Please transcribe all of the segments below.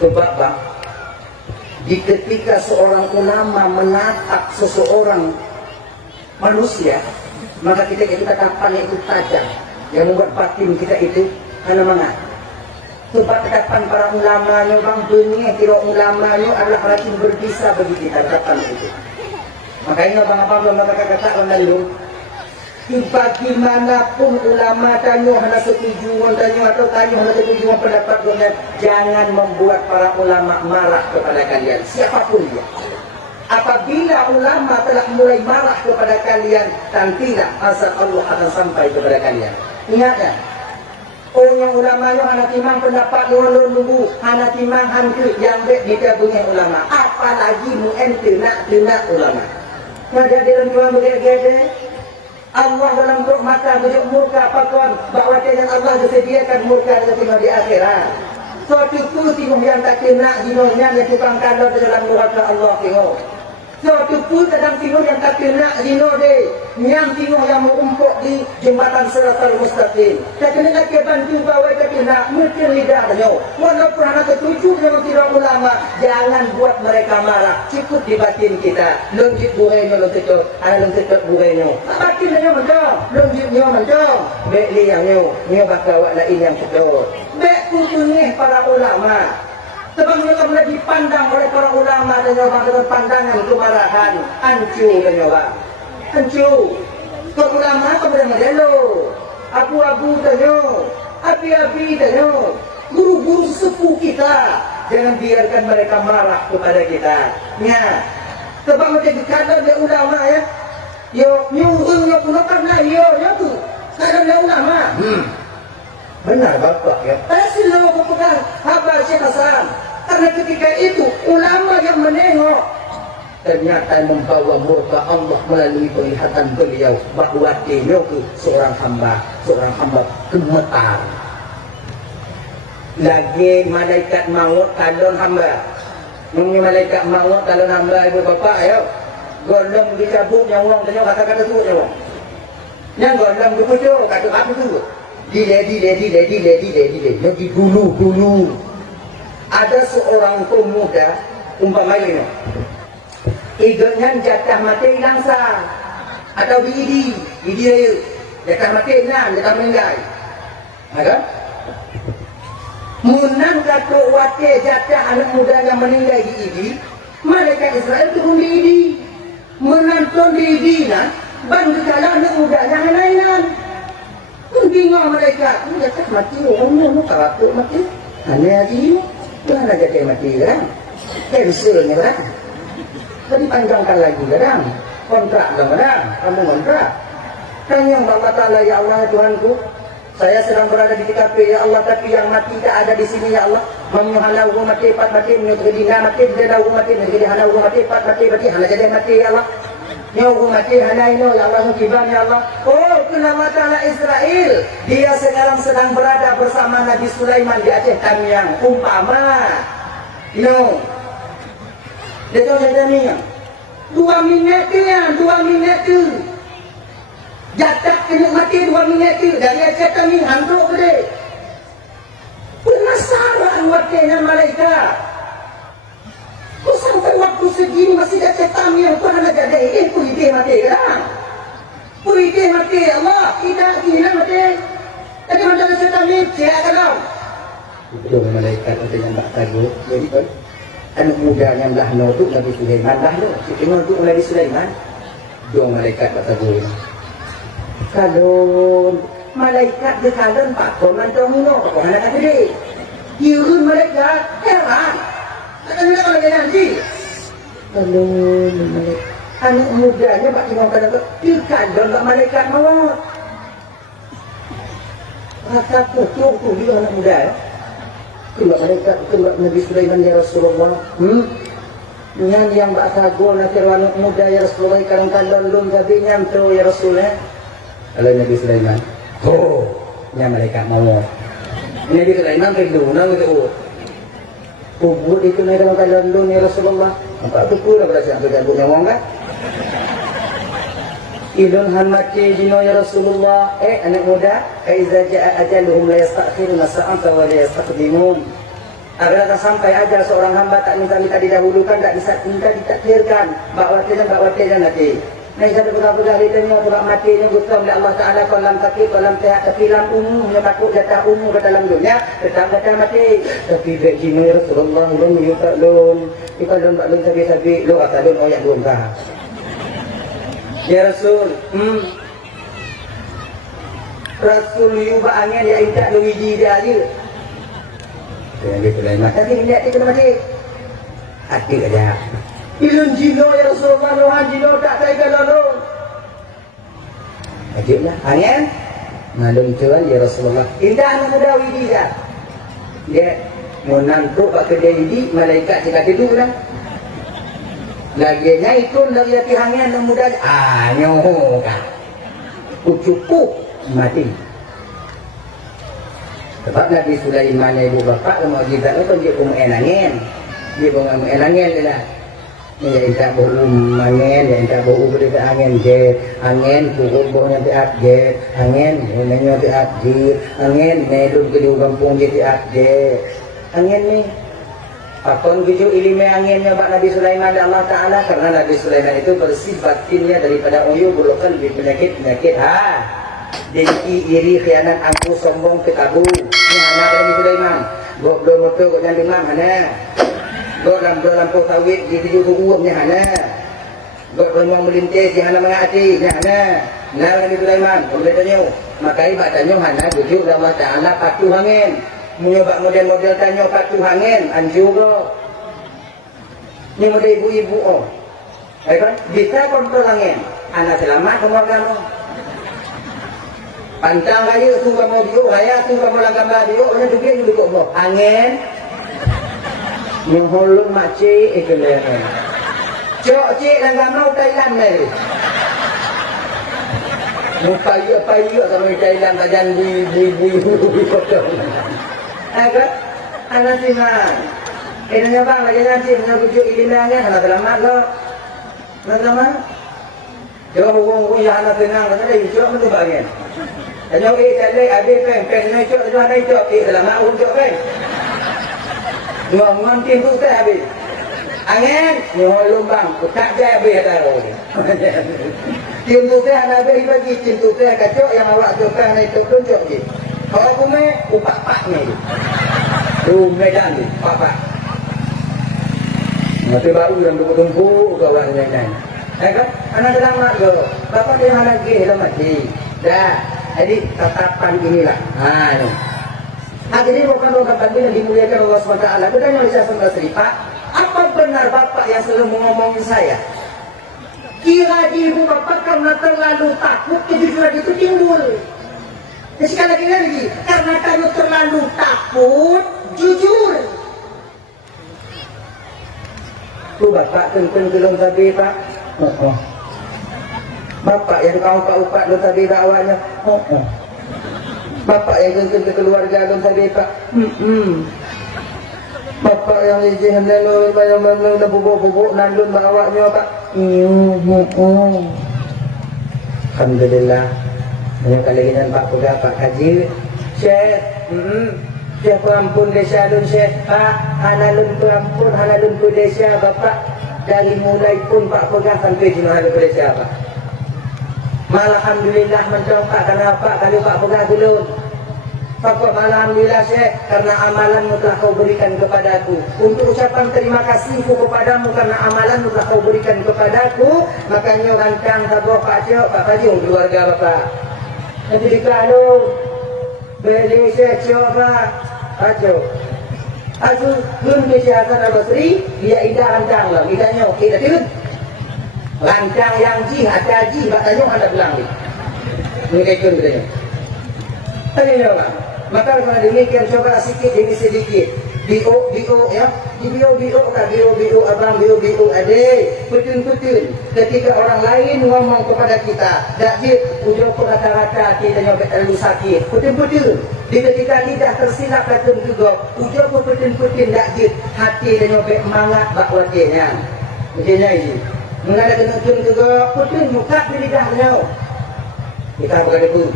Coba bang, di ketika seorang ulama menatap seseorang manusia, maka kita kapan itu tajam yang membuat batin kita itu karena mana? Coba tatapan para ulamanya bang, dunia kira ulamanya adalah racun berbisa bagi kita tatapan itu. Makanya bang apa belum kata lalu, bagaimanapun ulama tanya hanya setujuan tanya atau tanya hanya setujuan pendapat dengan, jangan membuat para ulama marah kepada kalian siapapun dia. Apabila ulama telah mulai marah kepada kalian, nantilah azab Allah akan sampai kepada kalian. Ingat ya, orang ulamanya hanya timang pendapat orang dulu, hanya timang hantu yang dikabungkan ulama. Apalagi mu ente nak ulama. Nah jadi dalam dua bergede, Allah dalam bentuk mata bentuk murka pakuan bahawa dengan Allah disediakan murka dengan di akhirat. Suatu kursi yang tak kena dinonya yang tukang kandor dalam murka Allah tengok. Suatu pun kadang tengok yang tak kena dino deh, yang tengok yang mengumpuk di jembatan Siratal Mustaqim. Tak kena lagi bantu bawa tak kena mungkin lidahnya. Walaupun anak ketujuh yang tidak ulama, jangan buat mereka marah. Cukup di batin kita. Lonjit burainya lonjit burainya. Batinnya mencong, lonjitnya mencong. Bekli yang nyo bakal awak lain yang kedua. Bek kutunih para ulama. Sebabnya kalau dipandang oleh para ulama dan nyoba dengan pandangan kemarahan, hancur dan nyoba, hancur. Para ulama kemudian melelo, abu-abu dan nyoba, api-api dan nyoba, guru-guru sepuh kita, jangan biarkan mereka marah kepada kita. Ya, sebab macam kadang dia ulama ya, yo nyuruhnya pun karena yo tu, kadang dia ulama. Benar bapak ya. Pasti lo pegang habar Syekh Hasan. Karena ketika itu ulama yang menengok ternyata membawa murka Allah melalui penglihatan beliau bahwa dia ke seorang hamba gemetar. Lagi malaikat maut talon hamba. Ini malaikat maut talon hamba ibu bapak ya. Golong dicabut nyawa tanya kata-kata tu nyawa. Yang golong dipujuk kata apa tu? Dile, yang dibulu. Ada seorang pemuda, umpamanya, iganya jatah mati langsung, atau di dia, jatah mati jatah meninggal. Ada? Munang kata wate jatah anak muda yang meninggal di idi, malaikat Israel turun di idi, menonton di idi, ban kekala anak muda yang lain-lain. Bingung mereka, ini jatah mati, orangnya tak apa mati. Hanya lagi, jangan ada jatah mati kan? Cancelnya kan? Jadi panjangkan lagi kan? Kontrak dong kan? Kamu kontrak. Tanya Allah Ta'ala, ya Allah Tuhanku, saya sedang berada di TKP, ya Allah, tapi yang mati tak ada di sini, ya Allah. Menyuhalau mati, pat mati, menyuhadina mati, menyuhalau mati, menyuhalau mati, pat mati, hanya jadi mati, ya Allah. Nyawa mati hanai no ya Allah kiban ya Allah. Oh kenapa Ta'ala Israel dia sekarang sedang berada bersama Nabi Sulaiman di Aceh Tamiang umpama dia tahu saya Tamiang 2 minit tu jatah kena mati 2 minit tu dari Aceh Tamiang hantuk gede penasaran wakilnya malaikat. Kau sampai waktu segini masih ada cetam yang pernah jadi ide mati kan? Ide mati Allah, kita gila mati. Tadi macam cetam ni siapa kau? Itu malaikat ada yang tak tahu. Jadi kan anak muda yang dah tu Nabi Sulaiman dah tu. Cuma tu Nabi Sulaiman. Dua malaikat tak tahu. Kalau malaikat dia kadang pak kau mantau mino, kau nak kata Yurun malaikat heran. Akan nak lagi nanti. Kalau malaikat anak mudanya pak cuma kata kadang tak malaikat maut. Rasa pucuk tu juga anak muda ya. Keluar malaikat keluar Nabi Sulaiman ya Rasulullah. Dengan yang tak sago nak anak muda ya Rasulullah kadang-kadang belum jadi nyamto ya Rasulullah. Kalau Nabi Sulaiman, oh, yang malaikat maut. Nabi Sulaiman perlu nak tu. Kubur itu naik dalam keadaan dunia Rasulullah. Apa tu pula berasa berjatuh nyawang kan? Idun hamati dino ya Rasulullah. Anak muda, iza ja'a ajaluhum la yastakhiruna sa'ata wa la yastaqdimun. Agar sampai aja seorang hamba tak minta didahulukan, tak bisa minta ditakdirkan. Bawa tiada nanti. Nah, saya betul-betul hari ini sebab matinya gusto oleh Allah Taala kolam sakit, kolam sehat, tapi lam umumnya takut jatah umum ke dalam dunia, tetap mati. Tapi bagi Rasulullah belum yutak belum. Kita belum tak belum sabi lu asal belum oyak belum kah? Ya Rasul, Rasul yuba angin ya intak lu wiji dia aja. Yang gitu lain mata dia lihat dia kena mati. Hati aja. Ilun jino ya Rasulullah, Tuhan jino tak tega lalu. Ajiblah, angin. Ngalung tuan ya Rasulullah. Indah anak muda widi dah. Dia mau nantuk pakai dia widi, malaikat cakap itu lah. Laginya itu lagi hati angin anak muda. Nyoh kan. Cukup mati. Sebab Nabi Sulaiman ibu bapa mau kita itu dia pun enangin. Dia pun enangin dia lah. Ya intak bau angin, ya intak bau berita angin je, angin pukul baunya tiap je, angin nenyo tiap je, angin medun ke di kampung je tiap je, angin ni. Apa begitu ilmu anginnya Pak Nabi Sulaiman dan Allah Taala karena Nabi Sulaiman itu bersih batinnya daripada uyuh burukan penyakit. Dengki, iri, khianat, angkuh, sombong, ketabu. Ini anak Nabi Sulaiman. Belum motor kau jangan dengar mana. Dalam lampu sawit di tujuh uangnya hana. Beruang melintas di hana mengati hana. Nah Nabi Sulaiman, boleh tanya. Makai bak tanya hana bujuk Allah Taala patuh angin. Menyoba model-model tanya patuh angin anjur lo. Ini model ibu-ibu oh. Baiklah, bisa kontrol angin. Anak selamat semua kamu. Pantang kayu suka mau diu, saya suka mau langgambar diu, orang juga yang duduk boh. Angin. Nyolong makcik itu leh. Cok cik langgamau Thailand leh. Mupayu sama Thailand badan bui potong. Agak anak sih mah. Ini bang lagi nanti punya bujuk ilimanya anak selamat lo. Anak selamat. Jauh hukum ya anak tenang kata dia cok mana bagian. Tanya cakap ada pen ni cok tu ada cok selamat hukum cok pen. Ngon tim tu saya habis. Angin, nyolong bang, tak jadi habis tahu. Tim tu saya nak bagi tim tu saya kacau yang awak tu kan itu tunjuk je. Kalau aku me upak ni. Tu medan ni, pak. Mati baru yang tumpu kawan yang kan? Anak selamat ke? Bapak dia anak ke dah mati. Dah. Jadi tatapan inilah. Ini. Jadi bukan bantu yang dimuliakan Allah SWT. Bertanya oleh saya sendiri, Pak, apa benar Bapak yang selalu mengomongin saya? Kira ibu Bapak karena terlalu takut kejujuran itu timbul. Dan sekali lagi, karena kamu terlalu takut, jujur. Tuh Bapak tentang belum tadi Pak. Bapak yang kau upat belum tadi dakwanya. Bapak yang ke keluarga belum tadi Pak. Bapak yang izin lalu bayang bubuk nandun bawanya Pak. Alhamdulillah. Banyak kali dengan Pak Puga Pak Haji. Syekh, Syekh perampun desa lun Syekh Pak. Hanalun perampun, hanalun desa Bapak. Dari mulai pun Pak Puga sampai di hanalun desa Pak. Malah alhamdulillah mencoba karena apa? Kalau Pak Puga dulu. Pak alhamdulillah Syekh karena amalanmu telah kau berikan kepadaku. Untuk ucapan terima kasihku kepadamu karena amalanmu telah kau berikan kepadaku. Makanya rancang sabar Pak Cik, Pak Haji keluarga Bapak. Nanti dikalu beli Syekh Pak Haji. Aku belum bisa Hasan Al-Basri, dia indah rancang lah. Idahnya okey dah turun. Rancang yang jihad haji batanya ada bilang ni. Ini ikut dia. Tanya Pak. Maka kalau demikian coba sikit demi sedikit. BO ya. BO abang BO adik. Betul-betul. Ketika orang lain ngomong kepada kita, dakjit ujung rata-rata kita nyobek terlalu sakit. Betul-betul. Di ketika lidah tersilap kata juga, ujung betul-betul dakjit hati dan nyobek mangat bakwatinya. Macamnya ini. Mengadak kena juga betul muka di lidahnya. Kita berkata pun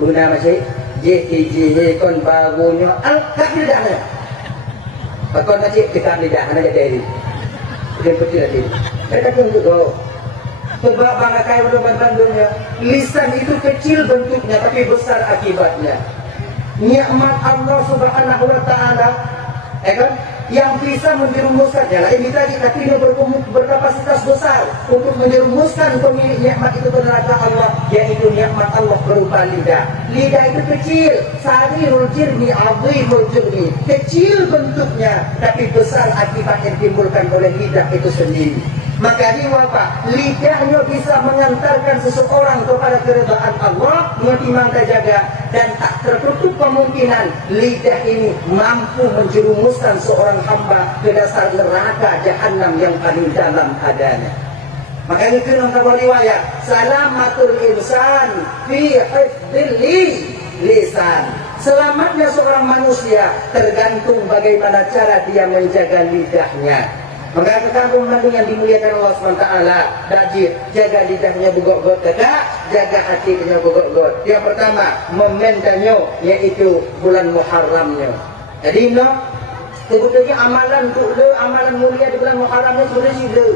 guna masih JTJ kon bagunya angkat lidahnya. Kau nak cik kita lidah, anak jadi dia kecil lagi. Saya kata juga, sebab bangga kaya bandungnya, lisan itu kecil bentuknya tapi besar akibatnya. Nikmat Allah Subhanahu Wa Taala, kan? Yang bisa menjerumuskannya. Lah ini tadi hatinya berkapasitas besar untuk menjerumuskan pemilik nikmat itu ke neraka Allah, yaitu nikmat Allah berupa lidah. Lidah itu kecil, sarirul jirmi, azimul jirmi. Kecil bentuknya, tapi besar akibat yang ditimbulkan oleh lidah itu sendiri. Maka ini apa? Lidahnya bisa mengantarkan seseorang kepada keridhaan Allah, menimangkan jaga, dan tak tertutup kemungkinan lidah ini mampu menjerumuskan seorang hamba ke dasar neraka jahanam yang paling dalam adanya. Makanya dalam sebuah riwayat, salamatul insan fi hifdzil lisan. Selamatnya seorang manusia tergantung bagaimana cara dia menjaga lidahnya. Maka kampung Bandung yang dimuliakan Allah SWT, Dajir, jaga lidahnya bugok-got tegak, jaga hatinya bugok-got. Yang pertama, momentannya, yaitu bulan Muharramnya. Jadi, sebetulnya amalan mulia di bulan Muharramnya sebenarnya sudah.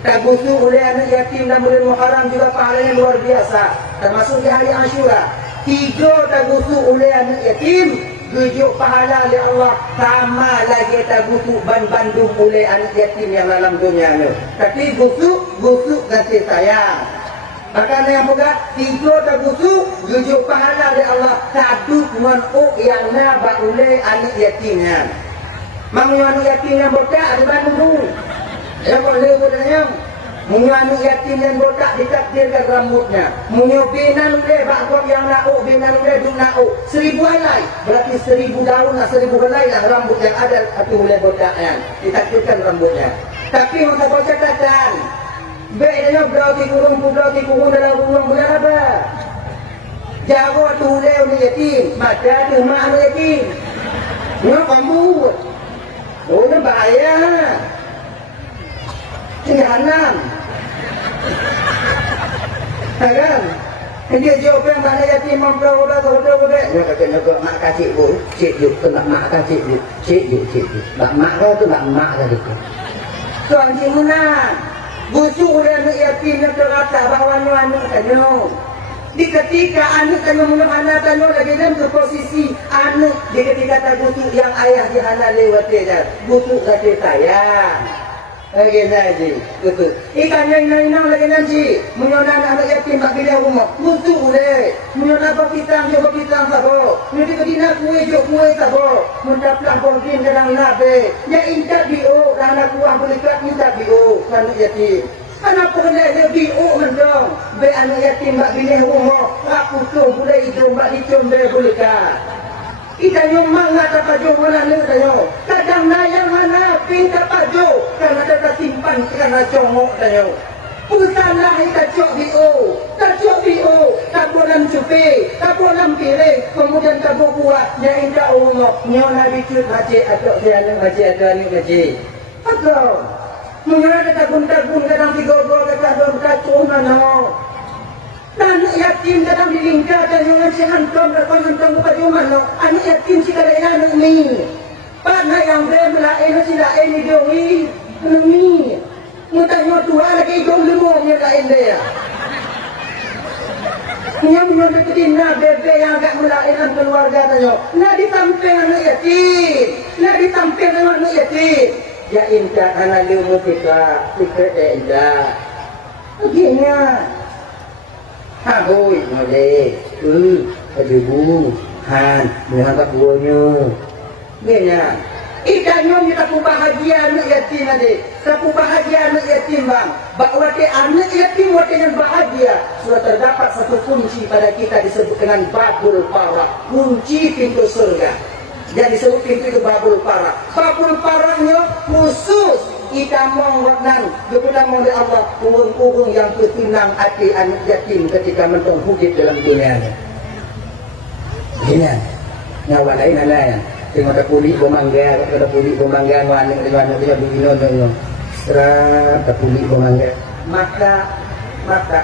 Tabusu oleh anak yatim dan bulan Muharram juga pahalanya luar biasa. Termasuk di hari Ashura. 3 tabusu oleh anak yatim, 7 pahala oleh Allah, sama lagi tabusu bandung oleh anak yatim yang dalam dunia ni. Tapi busuk kasih sayang. Maka yang buka 3 tabusu, 7 pahala oleh Allah, 1 man'uk yang nabak oleh anak yatimnya. Menguanu yatim yang botak di Bandung dulu. Yang boleh bodanya. Menguanu yatim yang botak ditakdirkan rambutnya. Menyobinan oleh bakok yang na'uk, binan oleh duk na'uk. 1000 helai. Berarti 1000 daun lah, 1000 helai lah rambut yang ada atau oleh botaknya. Ditakdirkan rambutnya. Tapi orang tak baca katakan. Baiknya berarti kurung dalam kurung bulan apa? Jawa tu oleh yatim. Maka tu mak yatim. Ini kamu. Oh, ini bahaya. Jahanam. Kan? Dia jawab yang mana yatim memperoleh dia kata mak kacik bu, cik yuk, tu nak mak kacik yuk, cik yuk. Mak kau tu nak mak tadi tu. Tuan cik mana? Busuk oleh anak yatim yang terkata bahawa anak tanya. Di ketika anak tanya mulut anak tanya lagi dalam ke posisi anak di ketika tak busuk yang ayah di anak lewat dia. Busuk kata sayang. Lagi nanti, betul. Ikan yang lain lagi nanti, menyonan anak yatim tak pilih rumah, busuk boleh. Menyonan apa pitang sabo. Nanti kedina kue sabo. Mendapatkan kontin kadang nabe. Ya intak bio, anak kuah belikat intak bio, anak yatim. Anak boleh dia bio mendong. Be anak yatim tak pilih rumah, aku tu boleh hidung tak dicum be belikat. Kita nyumang ngata pajo mana ni tayo. Kadang nayang mana pinta pajo karena kita simpan karena congok tayo. Pusanlah kita cok bio, tak boleh cupi, tak boleh pilih, kemudian tak buat yang indah umum. Nyona bicut macam atau saya macam atau menyola kita gunta kadang digogol kadang kacung mana. Anak yatim kadang dilingkar dan yang si hantam buka cuma no. Anak yatim si kadang anak ni. Panas yang bermelain si lain ni doi. Anak ni. Mutanya tua lagi dong lemong yang lain dia. Yang ketina bebe yang agak melain keluarga tanya. Nak ditampil anak yatim. Nak ditampil anak yatim. Ya indah anak ilmu kita indah. Begini. Hoi, boleh. Ada bu, han, mengangkat buahnya. Biarnya. Ikannya kita bahagia anak yatim adik. Kita bahagia anak yatim bang. Bahawa anak yatim dengan bahagia. Sudah terdapat satu kunci pada kita disebut dengan babul para. Kunci pintu surga. Dan disebut pintu itu babul para. Babul paranya khusus. Kita mengwarnan kepada oleh Allah urung-urung yang ketunang hati anak yatim ketika mentong hidup dalam dunia ini. Ini nyawa lain. Tengok tak pulih bermangga, ada pulih bermangga anak dia begino. Serat tak pulih bermangga. Maka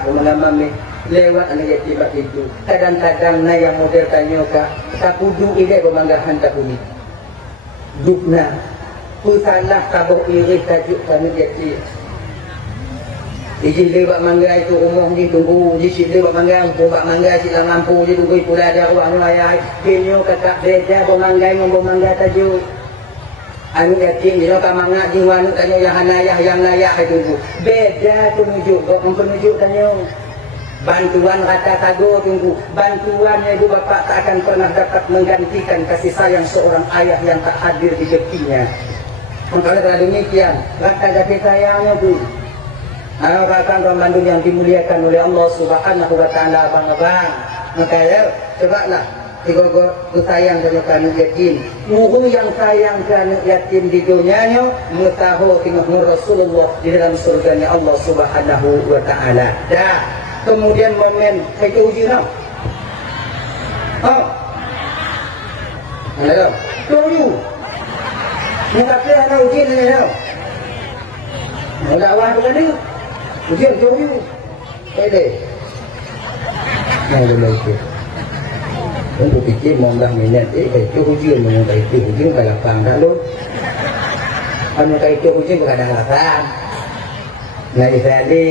pengalaman lewat anak yatim itu. Kadang-kadang yang model tanya tak kudu ide bermanggahan tak pulih. Dukna Pusalah tabuh iris tajuk kami yatim. Iji lewat manggai tu rumah ni tunggu Iji lewat manggai buat manggai si dalam lampu je tunggu pula ada orang ayah kinyo kakak beda bomanggai ngomongmanggai tajuk anu yatim dia ka mangak jiwan tanyo yang hanayah yang layak tunggu beda penunjuk kok penunjuk tanyo bantuan kata tago tunggu bantuannya itu bapak tak akan pernah dapat menggantikan kasih sayang seorang ayah yang tak hadir di dekinya. Kalau demikian kata kasih sayangnya tu rekan orang Bandung yang dimuliakan oleh Allah Subhanahu wa taala abang-abang. Maka ya, cobalah digogo sayang dan anak yatim. Muhu yang sayang dan anak yatim di dunianya mutahu timur Rasulullah di dalam surganya Allah Subhanahu wa taala. Dah. Kemudian momen itu uji nak. Oh. Halo. Tunggu. Muka dia ada uji ni tau. Enggak wah bukan ni. Ujian jauh you. Nah, boleh itu. Untuk fikir mondah minat itu ujian mengenai itu ujian kalau lapang dah lo. Mengenai itu ujian bukan dah lapang. Nah, jadi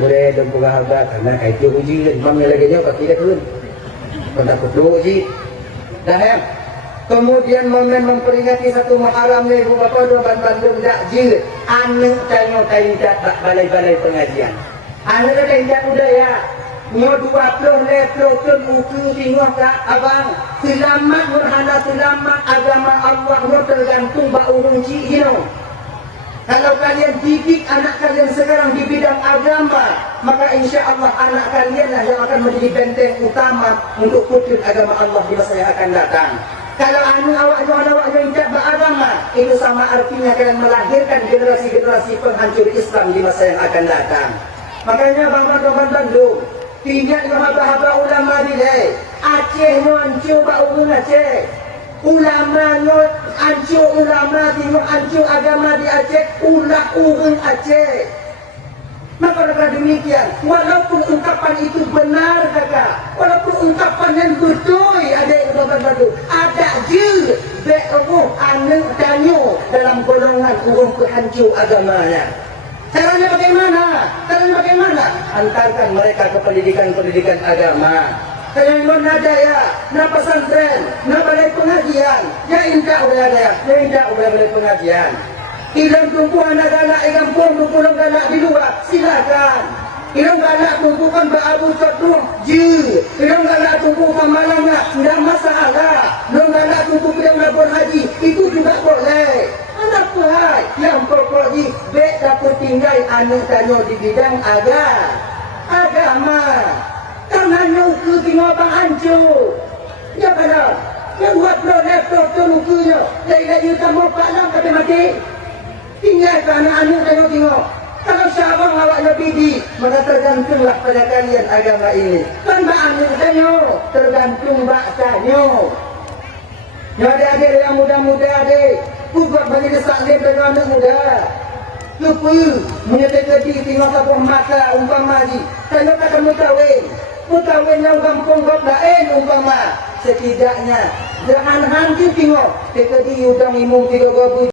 boleh dempukan harga karena itu ujian. Mana lagi dia pakai dah pun. Pada perlu uji. Dah ya. Kemudian momen memperingati satu Muharram ni Bapak dua Bandung dak jilid anu tanyo taindat balai-balai pengajian. Anu taindat budaya nyo 20 letro tun uku tengok tak abang selamat berhana selamat agama Allah nyo tergantung ba urung ci hino. Kalau kalian didik anak kalian sekarang di bidang agama, maka insya Allah anak kalian lah yang akan menjadi benteng utama untuk putri agama Allah di masa yang akan datang. Kalau awak yang tidak beragama, itu sama artinya kalian melahirkan generasi-generasi penghancur Islam di masa yang akan datang. Makanya bang-bang Bandung, tinggal haba-haba ulama di leh. Aceh no hancur bau Aceh. Ulama no hancur ulama di hancur agama di Aceh, ulah urung Aceh. Maka dengan demikian, walaupun ungkapan itu benar kakak, walaupun ungkapan yang betul adik bapak-bapak, ada je beruh anu tanyo dalam golongan urung kehancur agamanya. Caranya bagaimana? Caranya bagaimana? Antarkan mereka ke pendidikan agama. Kaya yon ada ya, na pesantren, na balai pengajian, ya indah udah ada ya, balai pengajian. Ilang tumpuan anak-anak ilang pun galak di luar, silakan. Ilang galak tumpukan baabu codong, je. Ilang galak tumpukan malangnya, tidak masalah. Ilang galak tumpukan yang labur haji, itu juga boleh. Anak pahai, yang pokok di bek dapat tinggal anak tanyo di bidang agama. Tangannya ukur tinggal bang hancur. Ya benar. Yang buat laptop tu ukurnya, lagi-lagi kamu pak lang kata mati. Tinggal ke anak-anak tengok. Kalau syabang awak lebih di, maka tergantunglah pada kalian agama ini. Kan anak tengok, tergantung baksanya. Ya adik-adik yang muda-muda adik, buat bagi desaklim dengan anak muda. Lupa, menyertai kedi tengok apa mata umpama haji. Tengok kata mutawin yang kampung kau lain umpama. Setidaknya, jangan hantu tengok. Kedi udang imum 3 babu.